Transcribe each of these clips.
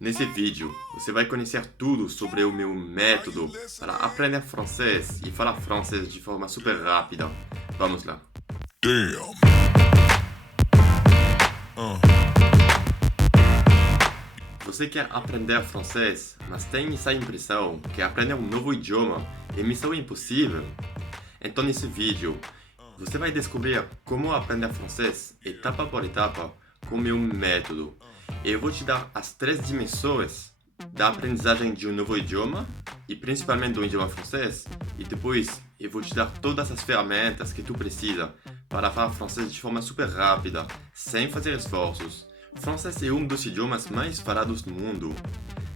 Nesse vídeo, você vai conhecer tudo sobre o meu método para aprender francês e falar francês de forma super rápida. Vamos lá! Damn. Você quer aprender francês, mas tem essa impressão que aprender um novo idioma é missão impossível? Então nesse vídeo, você vai descobrir como aprender francês etapa por etapa com o meu método. Eu vou te dar as 3 dimensões da aprendizagem de um novo idioma, e principalmente do idioma francês, e depois eu vou te dar todas as ferramentas que tu precisa para falar francês de forma super rápida, sem fazer esforços. Francês é um dos idiomas mais falados no mundo.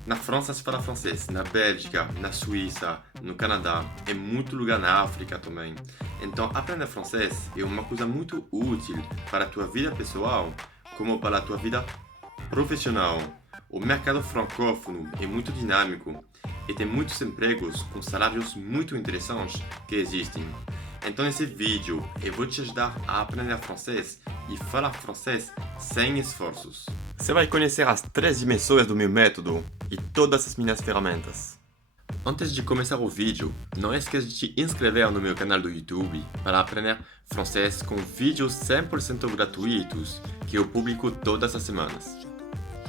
Na França se fala francês, na Bélgica, na Suíça, no Canadá, e muito lugar na África também. Então, aprender francês é uma coisa muito útil para a tua vida pessoal, como para a tua vida profissional. O mercado francófono é muito dinâmico e tem muitos empregos com salários muito interessantes que existem. Então, nesse vídeo, eu vou te ajudar a aprender francês e falar francês sem esforços. Você vai conhecer as 3 dimensões do meu método e todas as minhas ferramentas. Antes de começar o vídeo, não esqueça de te inscrever no meu canal do YouTube para aprender francês com vídeos 100% gratuitos que eu publico todas as semanas.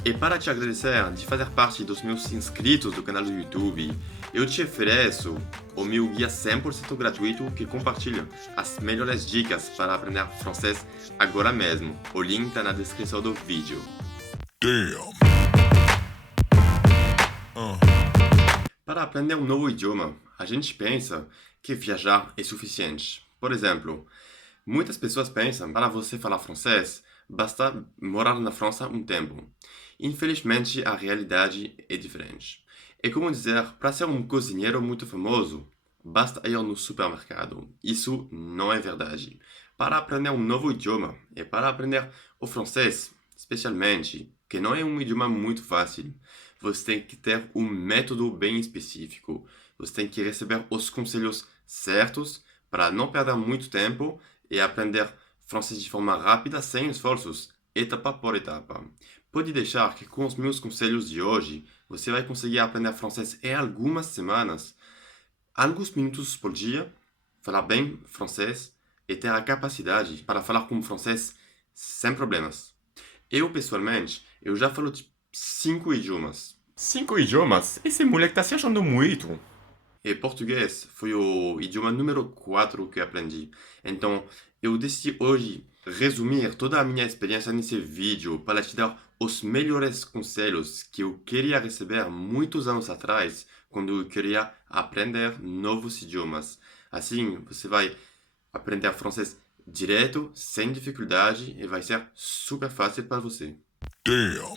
E para te agradecer de fazer parte dos meus inscritos do canal do YouTube, eu te ofereço o meu guia 100% gratuito que compartilha as melhores dicas para aprender francês agora mesmo. O link está na descrição do vídeo. Damn. Para aprender um novo idioma, a gente pensa que viajar é suficiente. Por exemplo, muitas pessoas pensam que para você falar francês, basta morar na França um tempo. Infelizmente, a realidade é diferente. É como dizer, para ser um cozinheiro muito famoso, basta ir no supermercado. Isso não é verdade. Para aprender um novo idioma, e para aprender o francês, especialmente, que não é um idioma muito fácil, você tem que ter um método bem específico. Você tem que receber os conselhos certos para não perder muito tempo e aprender francês de forma rápida, sem esforços, etapa por etapa. Pode deixar que com os meus conselhos de hoje, você vai conseguir aprender francês em algumas semanas, alguns minutos por dia, falar bem francês e ter a capacidade para falar como francês sem problemas. Eu, pessoalmente, eu já falo de 5 idiomas. 5 idiomas? Esse moleque tá se achando muito. E português foi o idioma número 4 que aprendi. Então, eu decidi hoje resumir toda a minha experiência nesse vídeo para te dar os melhores conselhos que eu queria receber muitos anos atrás, quando eu queria aprender novos idiomas. Assim, você vai aprender francês direto, sem dificuldade, e vai ser super fácil para você. Damn.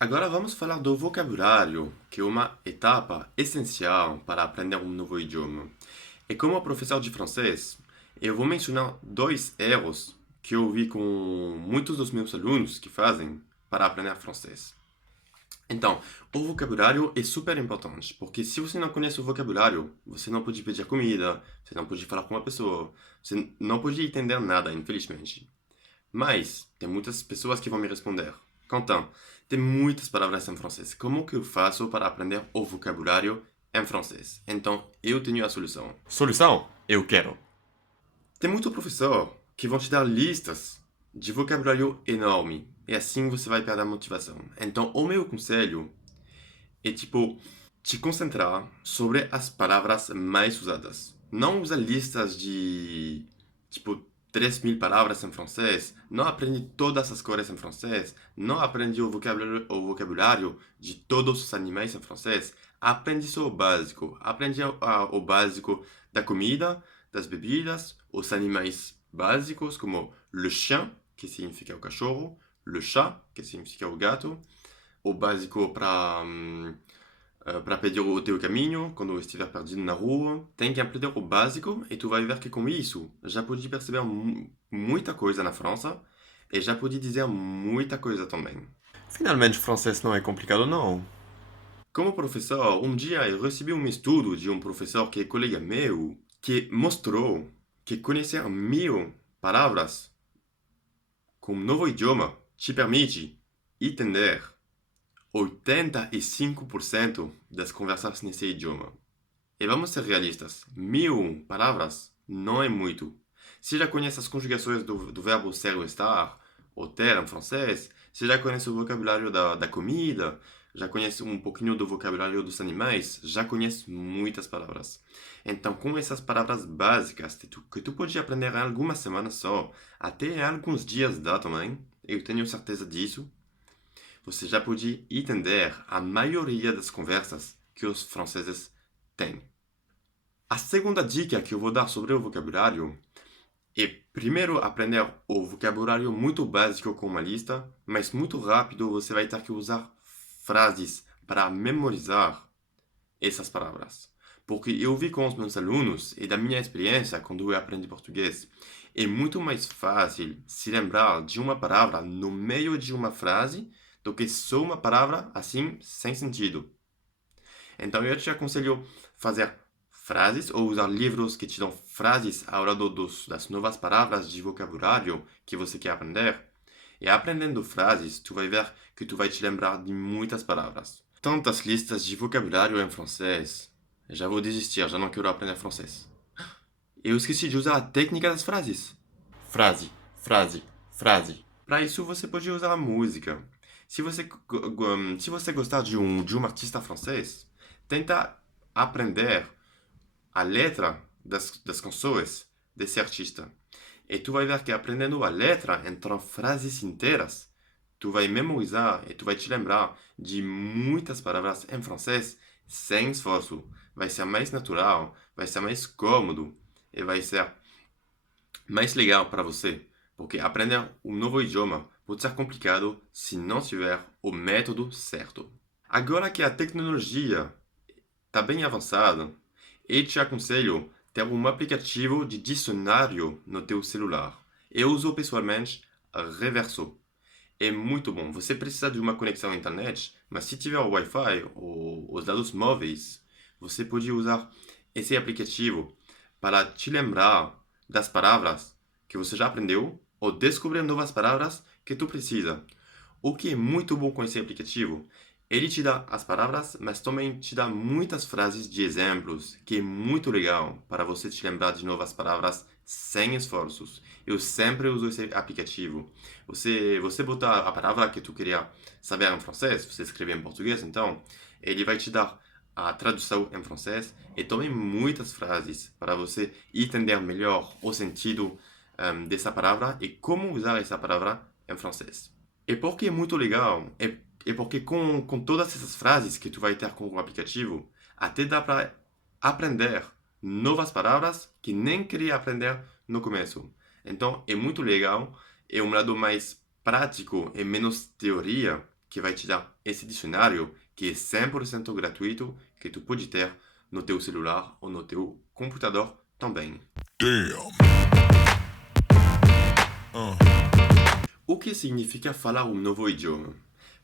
Agora vamos falar do vocabulário, que é uma etapa essencial para aprender um novo idioma. E como professor de francês, eu vou mencionar 2 erros que eu vi com muitos dos meus alunos que fazem para aprender francês. Então, o vocabulário é super importante, porque se você não conhece o vocabulário, você não pode pedir comida, você não pode falar com uma pessoa, você não pode entender nada, infelizmente. Mas, tem muitas pessoas que vão me responder: Quentin, tem muitas palavras em francês, como que eu faço para aprender o vocabulário em francês? Então, eu tenho a solução. Solução? Eu quero. Tem muito professor que vão te dar listas de vocabulário enorme, e assim você vai perder a motivação. Então, o meu conselho é te concentrar sobre as palavras mais usadas. Não usa listas de 3.000 palavras em francês, não aprende todas as cores em francês, não aprende o vocabulário de todos os animais em francês, aprende só o básico. Aprende o básico da comida, das bebidas, os animais básicos, como le chien, que significa o cachorro, le chat, que significa o gato, o básico para pedir o teu caminho quando estiver perdido na rua. Tem que aprender o básico e tu vai ver que com isso já pode perceber muita coisa na França e já pode dizer muita coisa também. Finalmente, francês não é complicado, não. Como professor, um dia eu recebi um estudo de um professor que é colega meu, que mostrou que conhecer 1.000 palavras com um novo idioma te permite entender 85% das conversas nesse idioma. E vamos ser realistas, 1000 palavras não é muito. Se já conhece as conjugações do verbo ser ou estar, ou ter em francês, se já conhece o vocabulário da comida, já conhece um pouquinho do vocabulário dos animais, já conhece muitas palavras. Então, com essas palavras básicas que tu pode aprender em algumas semanas só, até em alguns dias dá também, eu tenho certeza disso, você já pode entender a maioria das conversas que os franceses têm. A segunda dica que eu vou dar sobre o vocabulário é primeiro aprender o vocabulário muito básico com uma lista, mas muito rápido você vai ter que usar frases para memorizar essas palavras. Porque eu vi com os meus alunos, e da minha experiência quando eu aprendi português, é muito mais fácil se lembrar de uma palavra no meio de uma frase do que só uma palavra assim, sem sentido. Então eu te aconselho fazer frases ou usar livros que te dão frases ao lado das novas palavras de vocabulário que você quer aprender. E aprendendo frases, tu vai ver que tu vai te lembrar de muitas palavras. Tantas listas de vocabulário em francês. Já vou desistir, já não quero aprender francês. Eu esqueci de usar a técnica das frases. Frase, frase, frase. Para isso você pode usar a música. Se você gostar de um artista francês, tenta aprender a letra das canções desse artista. E tu vai ver que aprendendo a letra, entre frases inteiras, tu vai memorizar e tu vai te lembrar de muitas palavras em francês sem esforço. Vai ser mais natural, vai ser mais cômodo e vai ser mais legal para você. Porque aprender um novo idioma pode ser complicado se não tiver o método certo. Agora que a tecnologia está bem avançada, eu te aconselho ter um aplicativo de dicionário no teu celular. Eu uso pessoalmente Reverso. É muito bom. Você precisa de uma conexão à internet, mas se tiver o Wi-Fi ou os dados móveis, você pode usar esse aplicativo para te lembrar das palavras que você já aprendeu ou descobrir novas palavras que tu precisa. O que é muito bom com esse aplicativo, ele te dá as palavras, mas também te dá muitas frases de exemplos, que é muito legal para você te lembrar de novas palavras sem esforços. Eu sempre uso esse aplicativo. Você botar a palavra que tu queria saber em francês, você escrever em português, então ele vai te dar a tradução em francês e também muitas frases para você entender melhor o sentido dessa palavra e como usar essa palavra em francês. E porque é muito legal, é porque com todas essas frases que tu vai ter com o aplicativo, até dá para aprender novas palavras que nem queria aprender no começo. Então é muito legal, é um lado mais prático e menos teoria que vai te dar esse dicionário que é 100% gratuito, que tu pode ter no teu celular ou no teu computador também. Damn. O que significa falar um novo idioma?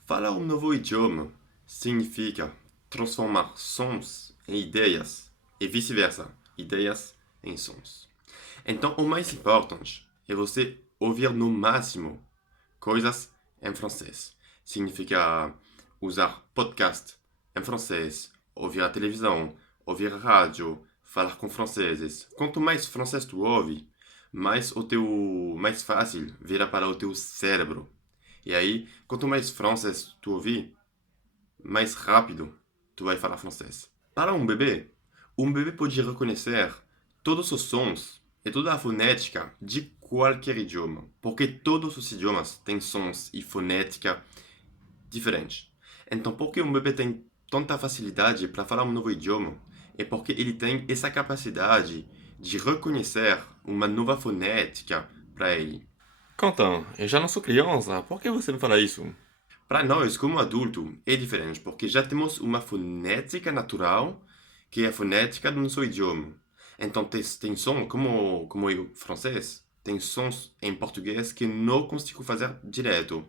Falar um novo idioma significa transformar sons em ideias e vice-versa, ideias em sons. Então, o mais importante é você ouvir no máximo coisas em francês. Significa usar podcast em francês, ouvir a televisão, ouvir a rádio, falar com franceses. Quanto mais francês tu ouve, mais fácil vira para o teu cérebro. E aí, quanto mais francês tu ouvir, mais rápido tu vai falar francês. Para um bebê pode reconhecer todos os sons e toda a fonética de qualquer idioma, porque todos os idiomas têm sons e fonética diferentes. Então, por que um bebê tem tanta facilidade para falar um novo idioma? É porque ele tem essa capacidade de reconhecer uma nova fonética para ele. Quentin, eu já não sou criança, por que você me fala isso? Para nós, como adulto, é diferente, porque já temos uma fonética natural, que é a fonética do nosso idioma. Então, tem som, como eu, francês, tem sons em português que não consigo fazer direto.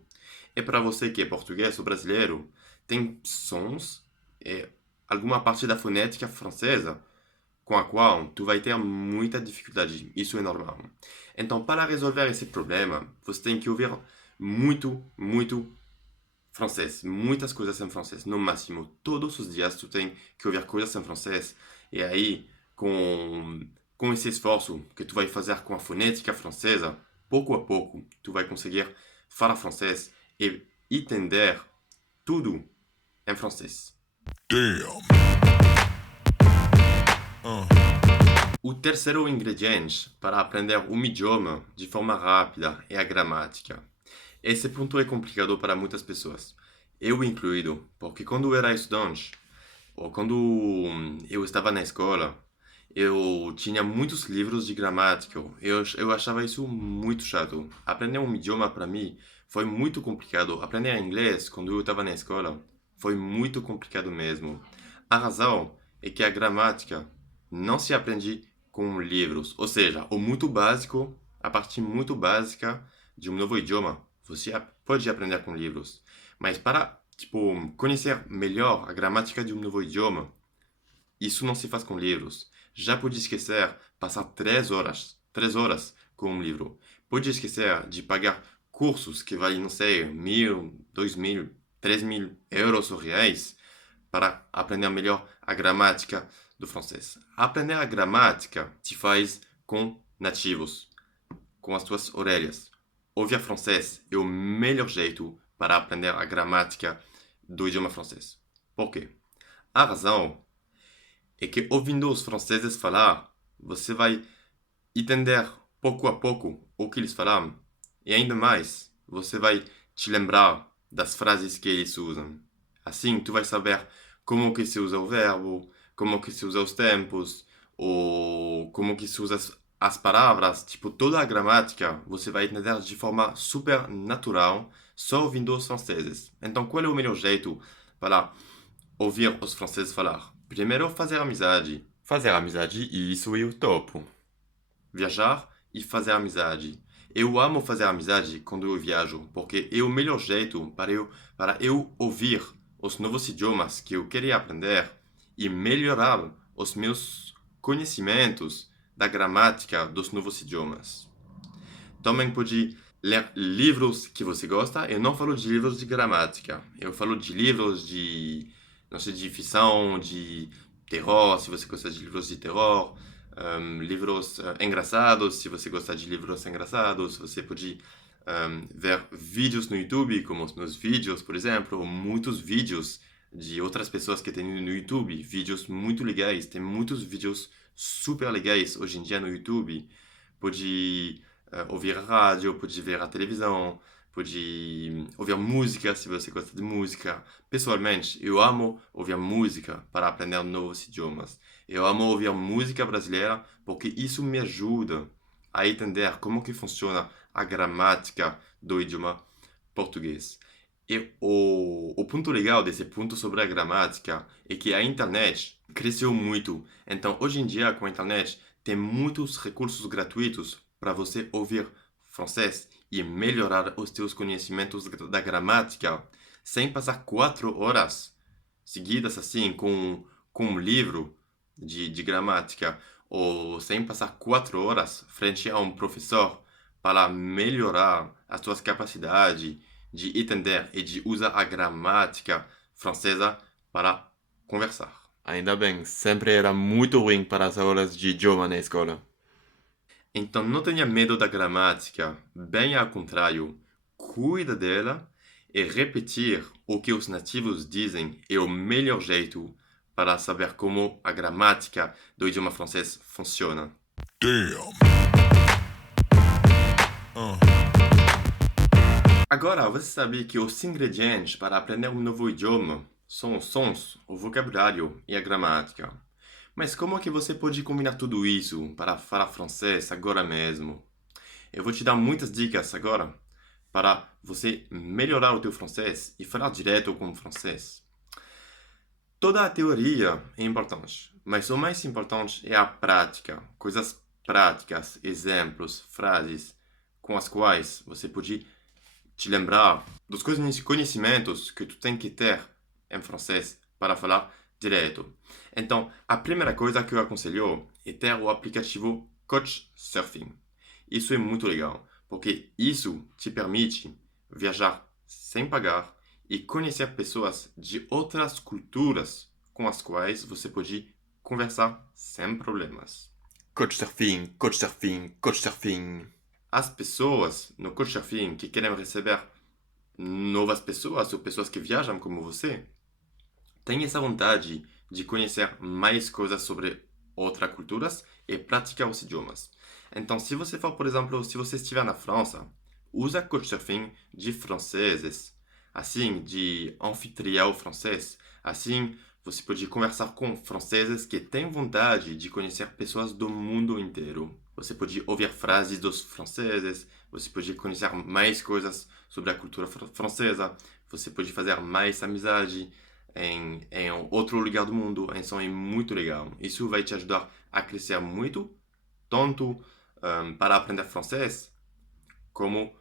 E para você que é português ou brasileiro, tem sons e alguma parte da fonética francesa com a qual tu vai ter muita dificuldade. Isso é normal. Então, para resolver esse problema, você tem que ouvir muito francês. Muitas coisas em francês, no máximo. Todos os dias tu tem que ouvir coisas em francês. E aí, com esse esforço que tu vai fazer com a fonética francesa, pouco a pouco, tu vai conseguir falar francês e entender tudo em francês. Damn. Uh. O terceiro ingrediente para aprender um idioma de forma rápida é a gramática. Esse ponto é complicado para muitas pessoas, eu incluído, porque quando eu era estudante, ou quando eu estava na escola, eu tinha muitos livros de gramática. Eu achava isso muito chato. Aprender um idioma para mim foi muito complicado. Aprender inglês quando eu estava na escola foi muito complicado mesmo. A razão é que a gramática não se aprende com livros. Ou seja, o muito básico, a parte muito básica de um novo idioma, você pode aprender com livros. Mas para, conhecer melhor a gramática de um novo idioma, isso não se faz com livros. Já pode esquecer passar 3 horas com um livro. Pode esquecer de pagar cursos que valem, não sei, 1.000, 2.000, 3.000 euros ou reais para aprender melhor a gramática do francês. Aprender a gramática se faz com nativos, com as tuas orelhas. Ouvir francês é o melhor jeito para aprender a gramática do idioma francês. Por quê? A razão é que ouvindo os franceses falar, você vai entender pouco a pouco o que eles falam e ainda mais, você vai te lembrar das frases que eles usam. Assim, tu vai saber como que se usa o verbo, como que se usa os tempos, ou como que se usa as palavras, toda a gramática, você vai entender de forma super natural só ouvindo os franceses. Então, qual é o melhor jeito para ouvir os franceses falar? Primeiro, fazer amizade. Fazer amizade, e isso eu topo. Viajar e fazer amizade. Eu amo fazer amizade quando eu viajo, porque é o melhor jeito para eu ouvir os novos idiomas que eu queria aprender e melhorar os meus conhecimentos da gramática dos novos idiomas. Também pode ler livros que você gosta. Eu não falo de livros de gramática. Eu falo de livros de, não sei, de ficção, de terror, se você gosta de livros de terror. Livros engraçados, se você gosta de livros engraçados. Você pode ver vídeos no YouTube, como os meus vídeos, por exemplo, ou muitos vídeos de outras pessoas que tem no YouTube, vídeos muito legais. Tem muitos vídeos super legais hoje em dia no YouTube. Pode ouvir a rádio, pode ver a televisão, pode ouvir música se você gosta de música. Pessoalmente, eu amo ouvir música para aprender novos idiomas. Eu amo ouvir música brasileira porque isso me ajuda a entender como que funciona a gramática do idioma português. E o ponto legal desse ponto sobre a gramática é que a internet cresceu muito. Então, hoje em dia, com a internet, tem muitos recursos gratuitos para você ouvir francês e melhorar os seus conhecimentos da gramática sem passar 4 horas seguidas assim com um livro de gramática ou sem passar 4 horas frente a um professor para melhorar as suas capacidades de entender e de usar a gramática francesa para conversar. Ainda bem, sempre era muito ruim para as aulas de idioma na escola. Então não tenha medo da gramática, bem ao contrário, cuida dela e repetir o que os nativos dizem é o melhor jeito para saber como a gramática do idioma francês funciona. Damn. Agora, você sabe que os ingredientes para aprender um novo idioma são os sons, o vocabulário e a gramática. Mas como é que você pode combinar tudo isso para falar francês agora mesmo? Eu vou te dar muitas dicas agora para você melhorar o teu francês e falar direto com o francês. Toda a teoria é importante, mas o mais importante é a prática. Coisas práticas, exemplos, frases com as quais você pode te lembrar dos conhecimentos que tu tem que ter em francês para falar direto. Então, a primeira coisa que eu aconselho é ter o aplicativo Couchsurfing. Isso é muito legal, porque isso te permite viajar sem pagar e conhecer pessoas de outras culturas com as quais você pode conversar sem problemas. Couchsurfing, Couchsurfing, Couchsurfing. As pessoas no Couchsurfing que querem receber novas pessoas ou pessoas que viajam como você têm essa vontade de conhecer mais coisas sobre outras culturas e praticar os idiomas. Então, se você for, por exemplo, se você estiver na França, usa Couchsurfing de franceses, assim, de anfitrião francês. Assim, você pode conversar com franceses que têm vontade de conhecer pessoas do mundo inteiro. Você pode ouvir frases dos franceses, você pode conhecer mais coisas sobre a cultura francesa, você pode fazer mais amizade em outro lugar do mundo. Então é muito legal. Isso vai te ajudar a crescer muito, tanto para aprender francês, como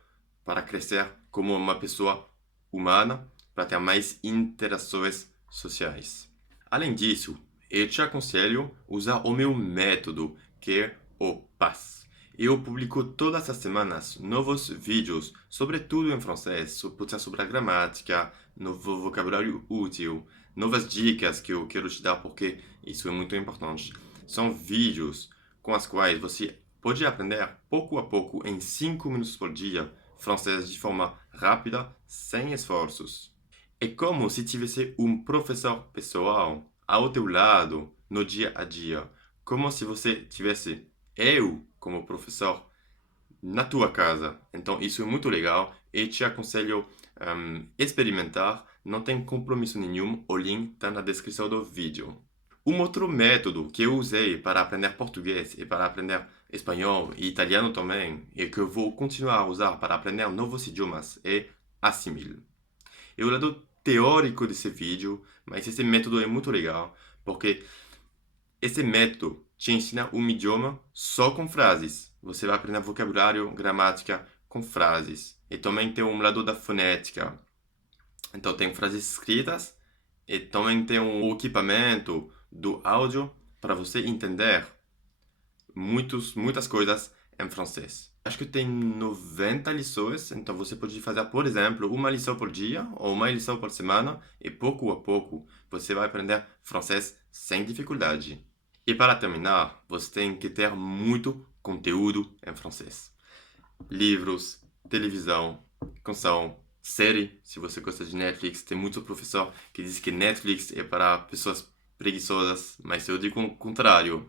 para crescer como uma pessoa humana, para ter mais interações sociais. Além disso, eu te aconselho a usar o meu método, que é o PAS. Eu publico todas as semanas novos vídeos sobre tudo em francês, pode ser sobre a gramática, novo vocabulário útil, novas dicas que eu quero te dar porque isso é muito importante. São vídeos com os quais você pode aprender pouco a pouco, em 5 minutos por dia, francês de forma rápida, sem esforços. É como se tivesse um professor pessoal ao teu lado no dia a dia. Como se você tivesse eu como professor na tua casa. Então isso é muito legal e te aconselho a experimentar. Não tem compromisso nenhum, o link está na descrição do vídeo. Um outro método que eu usei para aprender português e para aprender espanhol e italiano também, e que eu vou continuar a usar para aprender novos idiomas, é Assimil. É o lado teórico desse vídeo, mas esse método é muito legal, porque esse método te ensina um idioma só com frases. Você vai aprender vocabulário, gramática com frases. E também tem um lado da fonética. Então tem frases escritas e também tem um equipamento do áudio para você entender muitas coisas em francês. Acho que tem 90 lições, então você pode fazer, por exemplo, uma lição por dia ou uma lição por semana e pouco a pouco você vai aprender francês sem dificuldade. E para terminar, você tem que ter muito conteúdo em francês. Livros, televisão, canção, série, se você gosta de Netflix. Tem muito professor que diz que Netflix é para pessoas preguiçosas, mas eu digo o contrário.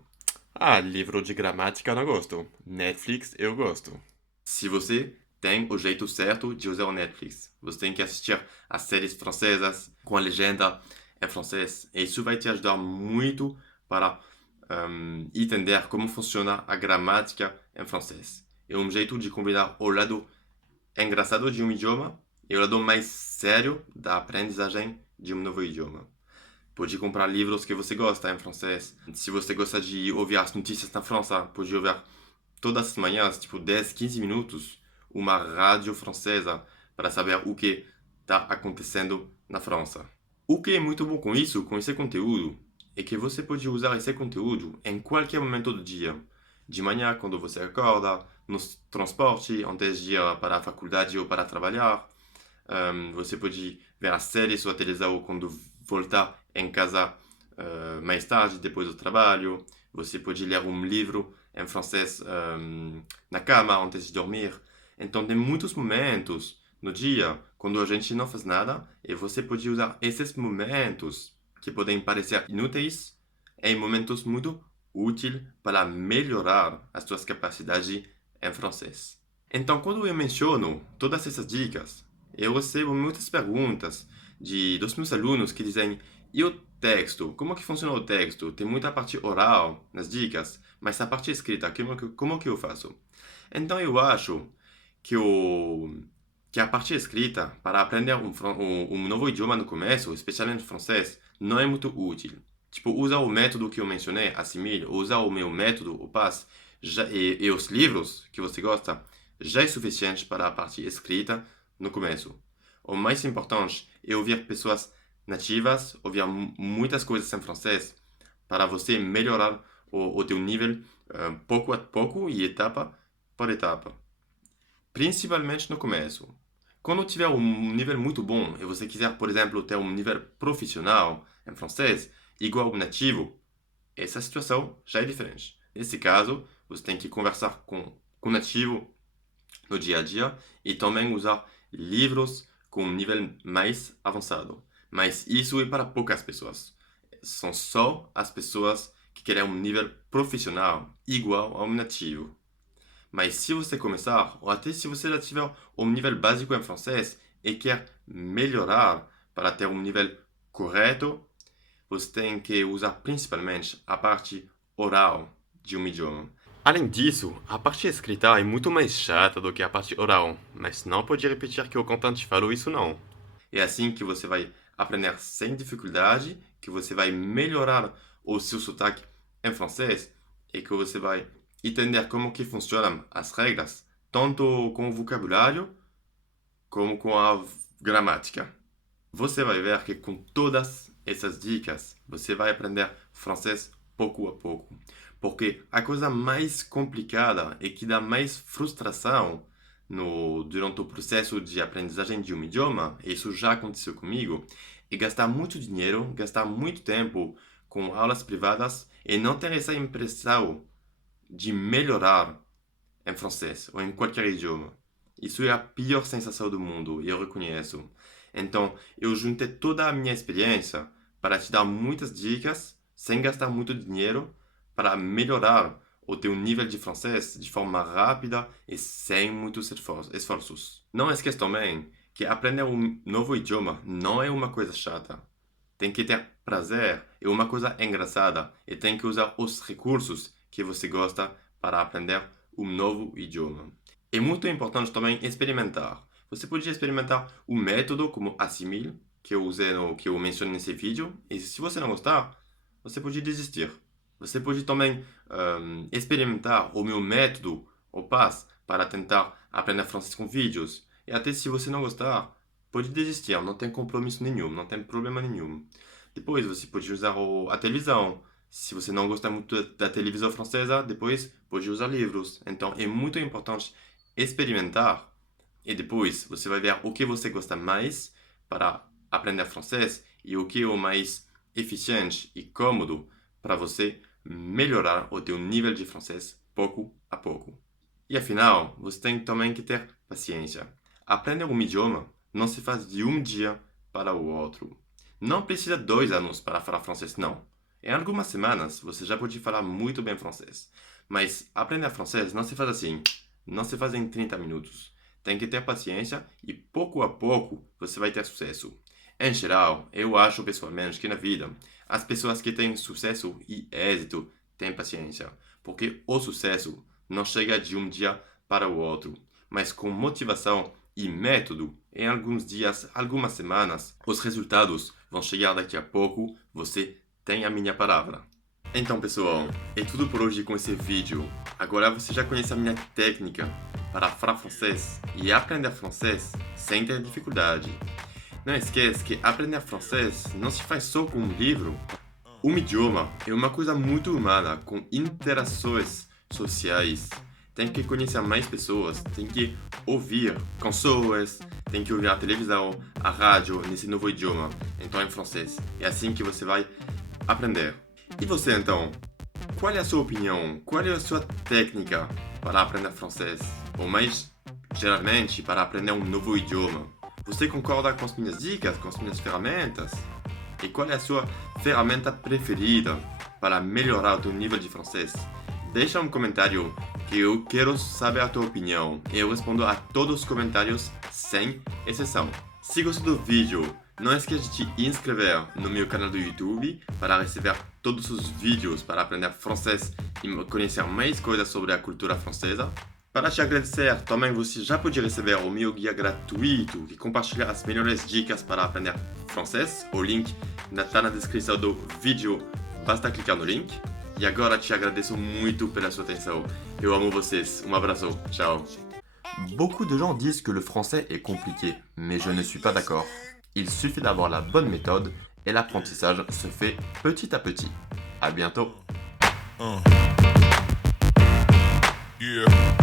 Livro de gramática não gosto. Netflix eu gosto. Se você tem o jeito certo de usar o Netflix, você tem que assistir às séries francesas com a legenda em francês. E isso vai te ajudar muito para entender como funciona a gramática em francês. É um jeito de combinar o lado engraçado de um idioma e o lado mais sério da aprendizagem de um novo idioma. Pode comprar livros que você gosta em francês. Se você gosta de ouvir as notícias na França, pode ouvir todas as manhãs, tipo 10, 15 minutos, uma rádio francesa para saber o que está acontecendo na França. O que é muito bom com isso, com esse conteúdo, é que você pode usar esse conteúdo em qualquer momento do dia. De manhã, quando você acorda, no transporte, antes de ir para a faculdade ou para trabalhar. Você pode ver as séries ou a televisão quando voltar em casa mais tarde, depois do trabalho. Você pode ler um livro em francês na cama, antes de dormir. Então, tem muitos momentos no dia quando a gente não faz nada e você pode usar esses momentos que podem parecer inúteis em momentos muito úteis para melhorar as suas capacidades em francês. Então, quando eu menciono todas essas dicas, eu recebo muitas perguntas dos meus alunos que dizem: e o texto? Como que funciona o texto? Tem muita parte oral nas dicas, mas a parte escrita, como que eu faço? Então, eu acho que a parte escrita, para aprender um novo idioma no começo, especialmente francês, não é muito útil. Tipo, usar o método que eu mencionei, Assimil, usar o meu método, o PAS, e os livros que você gosta, já é suficiente para a parte escrita no começo. O mais importante é ouvir pessoas nativas, ouvir muitas coisas em francês, para você melhorar o teu nível pouco a pouco e etapa por etapa. Principalmente no começo. Quando tiver um nível muito bom e você quiser, por exemplo, ter um nível profissional em francês, igual ao nativo, essa situação já é diferente. Nesse caso, você tem que conversar com o nativo no dia a dia e também usar livros com um nível mais avançado. Mas isso é para poucas pessoas. São só as pessoas que querem um nível profissional igual ao nativo. Mas se você começar, ou até se você já tiver um nível básico em francês e quer melhorar para ter um nível correto, você tem que usar principalmente a parte oral de um idioma. Além disso, a parte escrita é muito mais chata do que a parte oral, mas não pode repetir que o Contan te falou isso não. É assim que você vai aprender sem dificuldade, que você vai melhorar o seu sotaque em francês e que você vai entender como que funcionam as regras, tanto com o vocabulário como com a gramática. Você vai ver que com todas essas dicas, você vai aprender francês pouco a pouco. Porque a coisa mais complicada e que dá mais frustração durante o processo de aprendizagem de um idioma, e isso já aconteceu comigo, é gastar muito dinheiro, gastar muito tempo com aulas privadas e não ter essa impressão de melhorar em francês ou em qualquer idioma. Isso é a pior sensação do mundo, e eu reconheço. Então, eu juntei toda a minha experiência para te dar muitas dicas, sem gastar muito dinheiro, para melhorar o teu nível de francês de forma rápida e sem muitos esforços. Não esqueça também que aprender um novo idioma não é uma coisa chata. Tem que ter prazer, é uma coisa engraçada e tem que usar os recursos que você gosta para aprender um novo idioma. É muito importante também experimentar. Você pode experimentar o método como Assimil, que eu mencionei nesse vídeo, e se você não gostar, você pode desistir. Você pode também experimentar o meu método, o PAS, para tentar aprender francês com vídeos. E até se você não gostar, pode desistir, não tem compromisso nenhum, não tem problema nenhum. Depois você pode usar a televisão. Se você não gosta muito da televisão francesa, depois pode usar livros. Então é muito importante experimentar e depois você vai ver o que você gosta mais para aprender francês e o que é o mais eficiente e cômodo para você melhorar o teu nível de francês pouco a pouco. E afinal, você tem também que ter paciência. Aprender um idioma não se faz de um dia para o outro. Não precisa 2 anos para falar francês, não. Em algumas semanas, você já pode falar muito bem francês. Mas aprender francês não se faz assim. Não se faz em 30 minutos. Tem que ter paciência e pouco a pouco você vai ter sucesso. Em geral, eu acho pessoalmente que na vida, as pessoas que têm sucesso e êxito têm paciência. Porque o sucesso não chega de um dia para o outro. Mas com motivação e método, em alguns dias, algumas semanas, os resultados vão chegar daqui a pouco. Você tem a minha palavra. Então, pessoal, é tudo por hoje com esse vídeo. Agora você já conhece a minha técnica para falar francês e aprender francês sem ter dificuldade. Não esqueça que aprender francês não se faz só com um livro. Um idioma é uma coisa muito humana, com interações sociais. Tem que conhecer mais pessoas, tem que ouvir canções, tem que ouvir a televisão, a rádio nesse novo idioma, então em francês. É assim que você vai aprender. E você então? Qual é a sua opinião? Qual é a sua técnica para aprender francês? Ou mais geralmente, para aprender um novo idioma? Você concorda com as minhas dicas, com as minhas ferramentas? E qual é a sua ferramenta preferida para melhorar o teu nível de francês? Deixa um comentário que eu quero saber a tua opinião. E eu respondo a todos os comentários sem exceção. Se gostou do vídeo, não esqueça de te inscrever no meu canal do YouTube para receber todos os vídeos para aprender francês e conhecer mais coisas sobre a cultura francesa. Para te agradecer, também você já pode receber o meu guia gratuito que compartilha as melhores dicas para aprender francês. O link está na descrição do vídeo, basta clicar no link. E agora te agradeço muito pela sua atenção. Eu amo vocês. Um abraço. Ciao. Beaucoup de gens disent que le français est compliqué, mais je ne suis pas d'accord. Il suffit d'avoir la bonne méthode et l'apprentissage se fait petit à petit. À bientôt. Yeah.